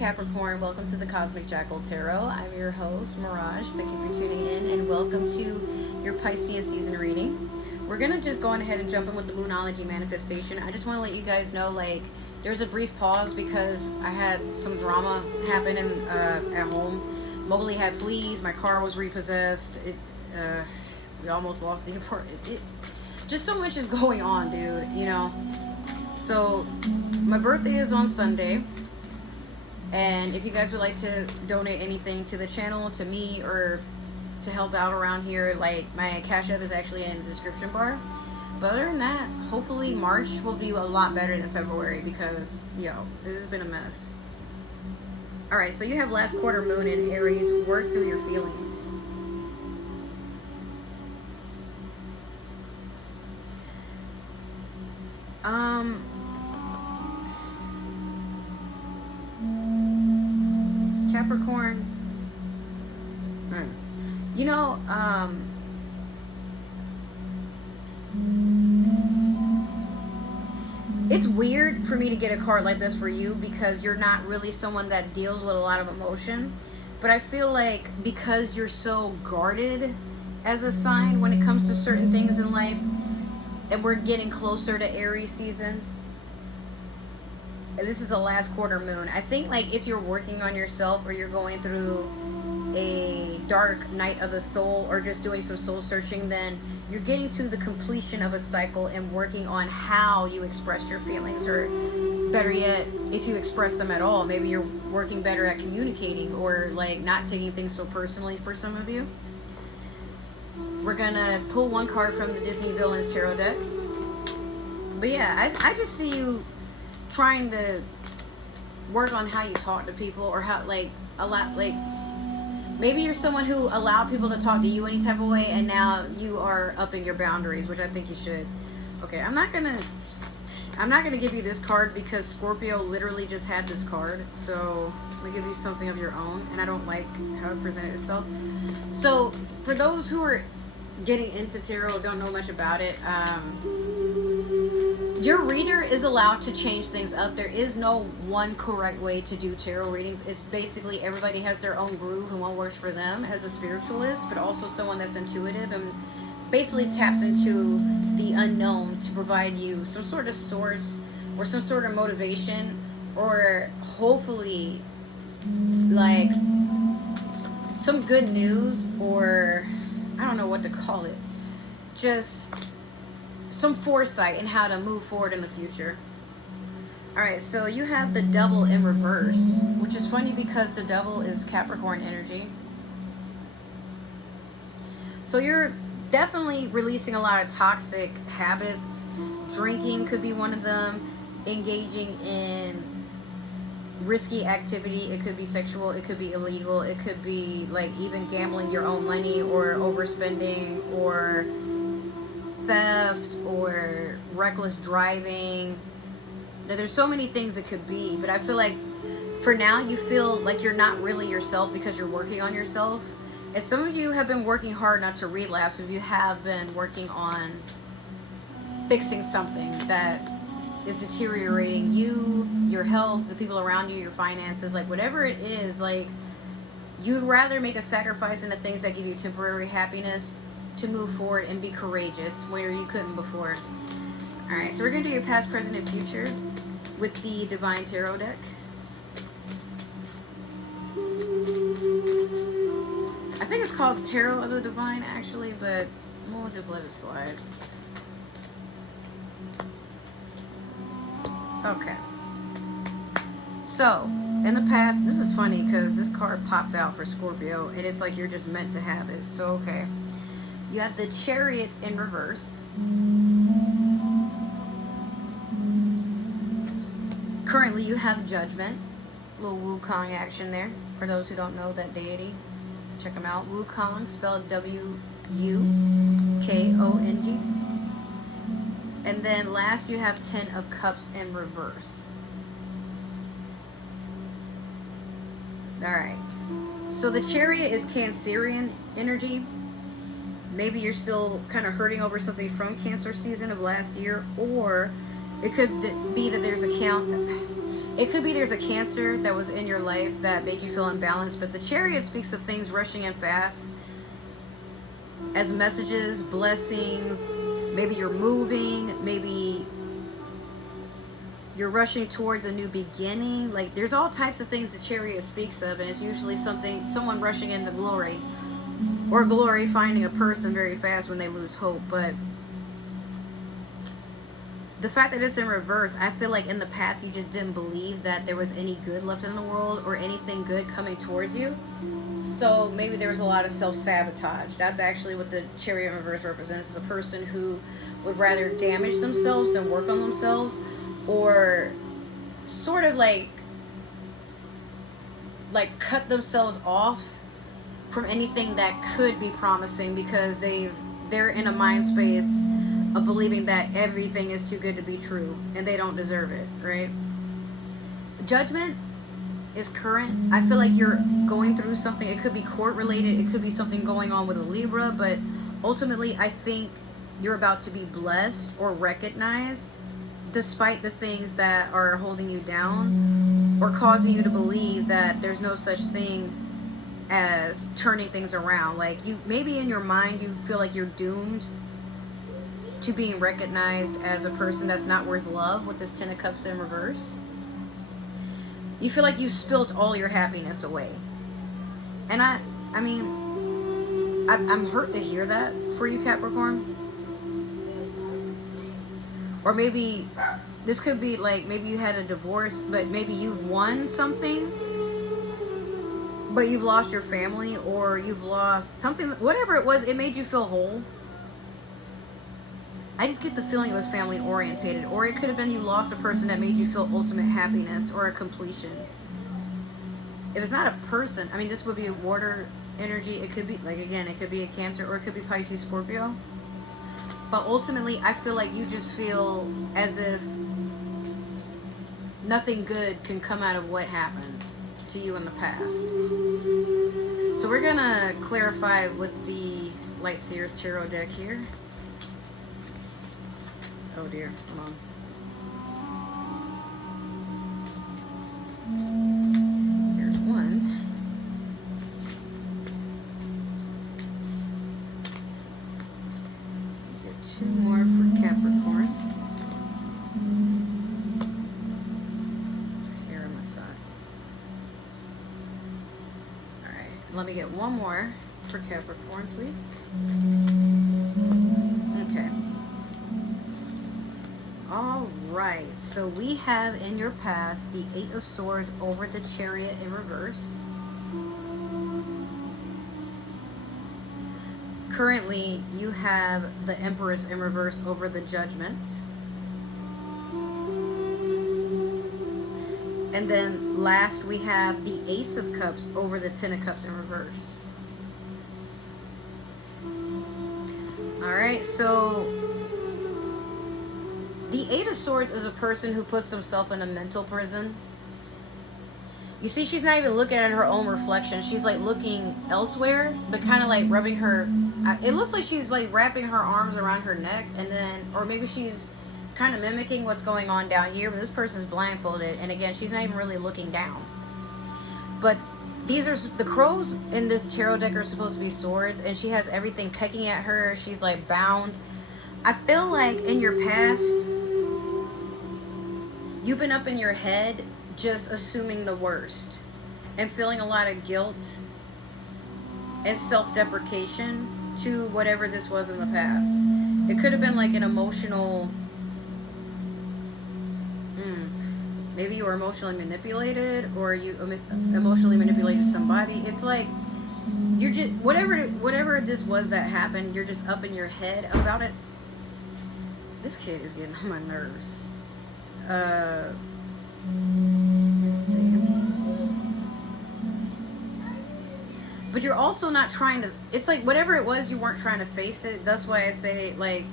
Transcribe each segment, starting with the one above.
Capricorn, welcome to the Cosmic Jackal Tarot. I'm your host, Mirage. Thank you for tuning in and welcome to your Piscean season reading. We're going to just go on ahead and jump in with the Moonology manifestation. I just want to let you guys know, there's a brief pause because I had some drama happen at home. Mowgli had fleas, my car was repossessed, we almost lost the apartment. Just so much is going on, dude, you know. So, my birthday is on Sunday. And if you guys would like to donate anything to the channel, to me, or to help out around here, my Cash App is actually in the description bar. But other than that, hopefully March will be a lot better than February because, this has been a mess. Alright, so you have last quarter moon in Aries. Work through your feelings. Capricorn, it's weird for me to get a card like this for you because you're not really someone that deals with a lot of emotion, but I feel like because you're so guarded as a sign when it comes to certain things in life, and we're getting closer to Aries season, this is the last quarter moon. I think if you're working on yourself or you're going through a dark night of the soul or just doing some soul searching, then you're getting to the completion of a cycle and working on how you express your feelings, or better yet, if you express them at all. Maybe you're working better at communicating or not taking things so personally for some of you. We're gonna pull one card from the Disney Villains Tarot deck. But yeah, I just see you trying to work on how you talk to people, or how maybe you're someone who allowed people to talk to you any type of way, and now you are upping your boundaries, which I think you should. Okay, I'm not gonna give you this card because Scorpio literally just had this card, so I'm gonna give you something of your own, and I don't like how it presented itself. So for those who are getting into tarot, don't know much about it, your reader is allowed to change things up. There is no one correct way to do tarot readings. It's basically everybody has their own groove and what works for them as a spiritualist, but also someone that's intuitive and basically taps into the unknown to provide you some sort of source or some sort of motivation, or hopefully some good news, or I don't know what to call it, just some foresight in how to move forward in the future. Alright, so you have the Devil in reverse, which is funny because the Devil is Capricorn energy. So you're definitely releasing a lot of toxic habits. Drinking could be one of them. Engaging in risky activity. It could be sexual, it could be illegal, it could be even gambling your own money, or overspending, or theft, or reckless driving. Now, there's so many things it could be, but I feel like for now you feel like you're not really yourself because you're working on yourself. And some of you have been working hard not to relapse. If you have been working on fixing something that is deteriorating you, your health, the people around you, your finances, whatever it is, you'd rather make a sacrifice in the things that give you temporary happiness to move forward and be courageous where you couldn't before. Alright, so we're going to do your past, present, and future with the Divine Tarot deck. I think it's called Tarot of the Divine, actually, but we'll just let it slide. Okay. So, in the past, this is funny because this card popped out for Scorpio, and it's like you're just meant to have it. So, okay. You have the Chariot in reverse. Currently, you have Judgment. Little Wukong action there. For those who don't know that deity, check them out. Wukong, spelled W-U-K-O-N-G. And then last, you have Ten of Cups in reverse. Alright. So the Chariot is Cancerian energy. Maybe you're still kind of hurting over something from Cancer season of last year, or it could be that there's It could be there's a Cancer that was in your life that made you feel imbalanced, but the Chariot speaks of things rushing in fast as messages, blessings. Maybe you're moving, maybe you're rushing towards a new beginning. Like, there's all types of things the Chariot speaks of, and it's usually someone rushing into glory, or glory finding a person very fast when they lose hope. But the fact that it's in reverse, I feel like in the past you just didn't believe that there was any good left in the world or anything good coming towards you. So maybe there was a lot of self-sabotage. That's actually what the Chariot in reverse represents, is a person who would rather damage themselves than work on themselves, or sort of like cut themselves off from anything that could be promising, because they're in a mind space of believing that everything is too good to be true and they don't deserve it, right? Judgment is current. I feel like you're going through something. It could be court related, it could be something going on with a Libra, but ultimately I think you're about to be blessed or recognized despite the things that are holding you down or causing you to believe that there's no such thing as turning things around. Like, you maybe in your mind you feel like you're doomed to being recognized as a person that's not worth love with this 10 of Cups in reverse. You feel like you spilt all your happiness away. And I mean, I'm hurt to hear that for you, Capricorn. Or maybe this could be like, maybe you had a divorce, but maybe you've won something, but you've lost your family, or you've lost something, whatever it was, it made you feel whole. I just get the feeling it was family orientated, or it could have been you lost a person that made you feel ultimate happiness or a completion. If it's not a person, I mean, this would be a water energy. It could be, like, again, it could be a Cancer, or it could be Pisces, Scorpio. But ultimately, I feel like you just feel as if nothing good can come out of what happened to you in the past. So we're gonna clarify with the Light Seers Tarot deck here. Oh dear, hold on. Here's one. Get two more for Capricorn. There's a hair on my side. Alright, let me get one more for Capricorn, please. Okay. Alright, so we have in your past the 8 of Swords over the Chariot in reverse. Currently, you have the Empress in reverse over the Judgment. And then last, we have the Ace of Cups over the 10 of Cups in reverse. Alright, so the 8 of Swords is a person who puts themselves in a mental prison. You see, she's not even looking at her own reflection. She's like looking elsewhere, but kind of like rubbing her, it looks like she's like wrapping her arms around her neck, and then, or maybe she's kind of mimicking what's going on down here, but this person's blindfolded, and again, she's not even really looking down. But these are, the crows in this tarot deck are supposed to be swords, and she has everything pecking at her. She's like bound. I feel like in your past, you've been up in your head just assuming the worst and feeling a lot of guilt and self-deprecation to whatever this was in the past. It could have been like an emotional, maybe you were emotionally manipulated, or you emotionally manipulated somebody. It's like you're just, whatever this was that happened, you're just up in your head about it. This kid is getting on my nerves. Let's see. But you're also not trying to, it's like whatever it was, you weren't trying to face it. That's why I say, like,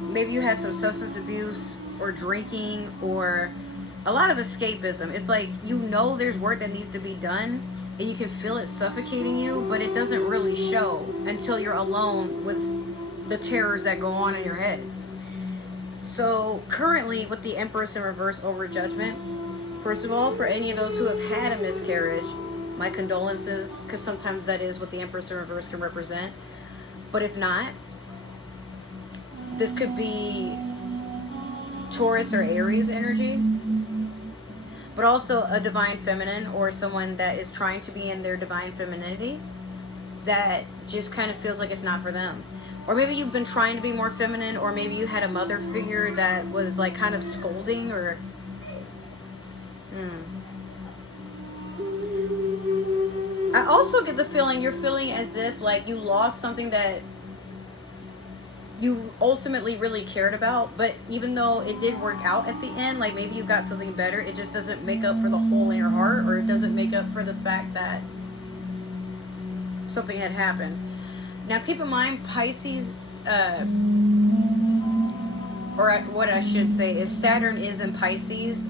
maybe you had some substance abuse or drinking or a lot of escapism. It's like, you know there's work that needs to be done and you can feel it suffocating you, but it doesn't really show until you're alone with the terrors that go on in your head. So currently with the Empress in reverse over Judgment, First of all, for any of those who have had a miscarriage, my condolences, because sometimes that is what the Empress in reverse can represent. But if not, this could be Taurus or Aries energy, but also a divine feminine or someone that is trying to be in their divine femininity that just kind of feels like it's not for them. Or maybe you've been trying to be more feminine, or maybe you had a mother figure that was like kind of scolding, or I also get the feeling you're feeling as if like you lost something that you ultimately really cared about, but even though it did work out at the end, like maybe you got something better, it just doesn't make up for the hole in your heart, or it doesn't make up for the fact that something had happened. Now keep in mind, Pisces, or what I should say is Saturn is in Pisces,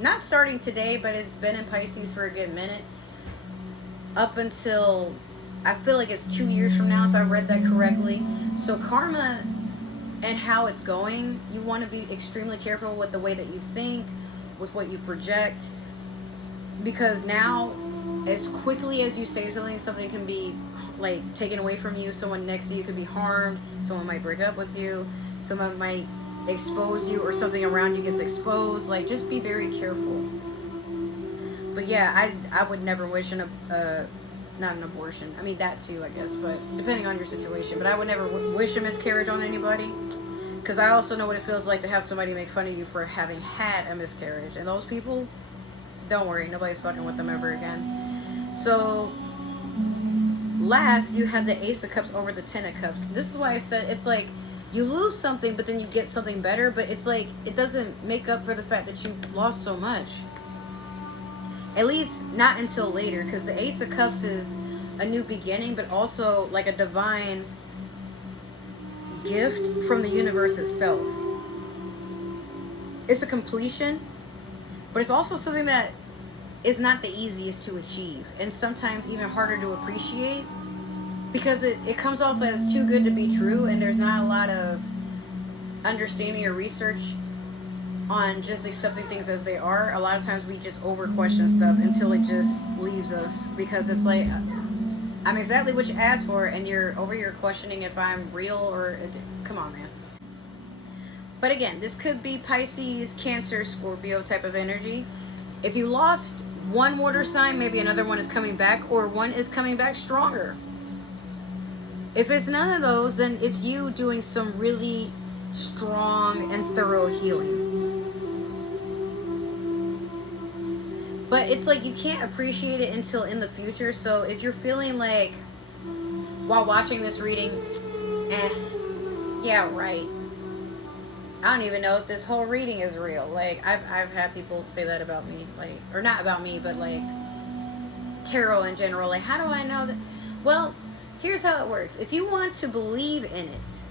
not starting today, but it's been in Pisces for a good minute, up until I feel like it's 2 years from now, if I read that correctly. So karma and how it's going, you want to be extremely careful with the way that you think, with what you project, because now as quickly as you say something can be like taken away from you. Someone next to you could be harmed, someone might break up with you, someone might expose you, or something around you gets exposed. Like, just be very careful. But yeah, I would never wish not an abortion. I mean, that too, I guess, but depending on your situation. But I would never wish a miscarriage on anybody, because I also know what it feels like to have somebody make fun of you for having had a miscarriage. And those people, don't worry, nobody's fucking with them ever again. So last, you have the Ace of Cups over the Ten of Cups. This is why I said it's like you lose something, but then you get something better. But it's like it doesn't make up for the fact that you lost so much. At least not until later, because the Ace of Cups is a new beginning, but also like a divine gift from the universe itself. It's a completion, but it's also something that is not the easiest to achieve, and sometimes even harder to appreciate, because it comes off as too good to be true, and there's not a lot of understanding or research on just accepting things as they are. A lot of times we just over question stuff until it just leaves us, because it's like, I'm exactly what you asked for, and you're over here questioning if I'm real, or come on, man. But again, this could be Pisces, Cancer, Scorpio type of energy. If you lost one water sign, maybe another one is coming back, or one is coming back stronger. If it's none of those, then it's you doing some really strong and thorough healing. But it's like you can't appreciate it until in the future. So if you're feeling like, while watching this reading, yeah, right, I don't even know if this whole reading is real. Like, I've had people say that about me, like, or not about me, but like tarot in general. Like, how do I know that? Well, here's how it works. If you want to believe in it,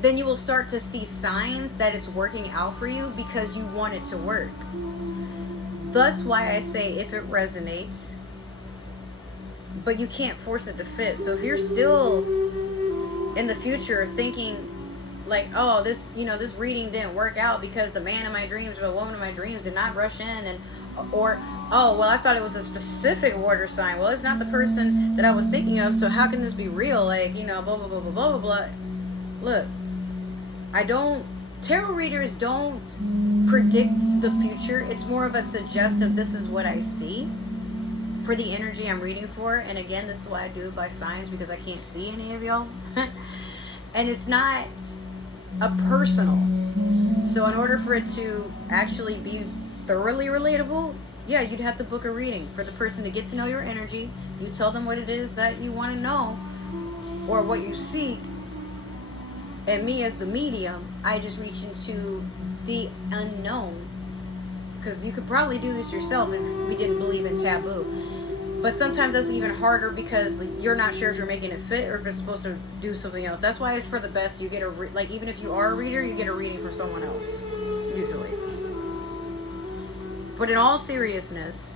then you will start to see signs that it's working out for you, because you want it to work. That's why I say if it resonates, but you can't force it to fit. So if you're still in the future thinking like, oh, this reading didn't work out because the man of my dreams or the woman of my dreams did not rush in, and or, oh, well, I thought it was a specific water sign. Well, it's not the person that I was thinking of, so how can this be real? Like, blah, blah, blah, blah, blah, blah, blah. Look, tarot readers don't predict the future. It's more of a suggestive, this is what I see for the energy I'm reading for. And again, this is why I do it by signs, because I can't see any of y'all. And it's not a personal. So in order for it to actually be thoroughly relatable, yeah, you'd have to book a reading for the person to get to know your energy. You tell them what it is that you want to know, or what you seek. And me as the medium, I just reach into the unknown. Because you could probably do this yourself if we didn't believe in taboo. But sometimes that's even harder, because you're not sure if you're making it fit or if it's supposed to do something else. That's why it's for the best. You get even if you are a reader, you get a reading from someone else, usually. But in all seriousness,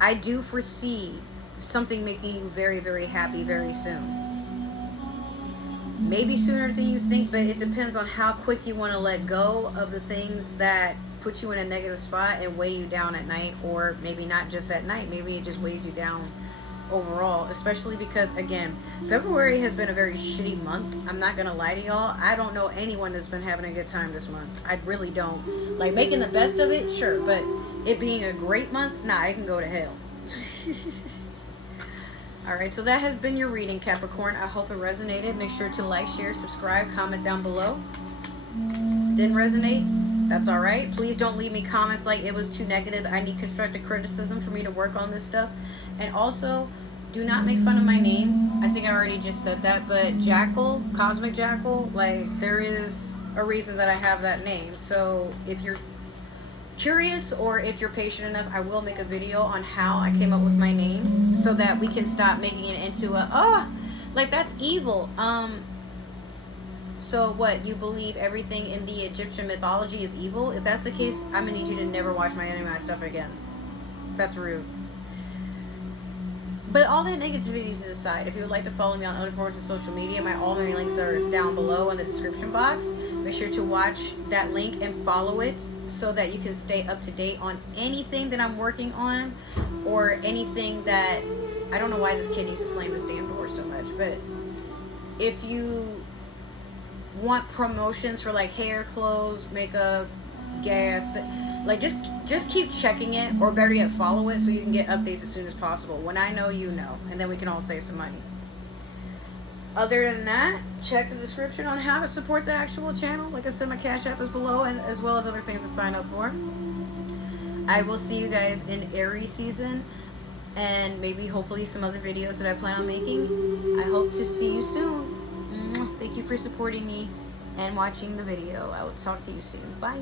I do foresee something making you very, very happy very soon. maybe sooner than you think, but it depends on how quick you want to let go of the things that put you in a negative spot and weigh you down at night, or maybe not just at night, maybe it just weighs you down overall, especially because, again, February has been a very shitty month. I'm not gonna lie to y'all. I don't know anyone that's been having a good time this month. I really don't. Like, making the best of it, sure, but it being a great month, nah, it can go to hell. Alright, so that has been your reading, Capricorn. I hope it resonated. Make sure to like, share, subscribe, comment down below. Didn't resonate? That's alright. Please don't leave me comments like it was too negative. I need constructive criticism for me to work on this stuff. And also, do not make fun of my name. I think I already just said that, but Jackal, Cosmic Jackal, like, there is a reason that I have that name. So if you're curious, or if you're patient enough, I will make a video on how I came up with my name, so that we can stop making it into a, like, that's evil. So what, you believe everything in the Egyptian mythology is evil? If that's the case, I'm gonna need you to never watch my anime stuff again. That's rude. But all that negativity to the side. If you would like to follow me on other forms of social media, all my links are down below in the description box. Make sure to watch that link and follow it, so that you can stay up to date on anything that I'm working on, or anything that, I don't know why this kid needs to slam this damn door so much, but if you want promotions for like hair, clothes, makeup, gas, like, just keep checking it, or better yet, follow it, so you can get updates as soon as possible. When I know, you know, and then we can all save some money. Other than that, check the description on how to support the actual channel. Like I said, my Cash App is below, and as well as other things to sign up for. I will see you guys in Aries season, and maybe hopefully some other videos that I plan on making. I hope to see you soon. Thank you for supporting me and watching the video. I will talk to you soon. Bye.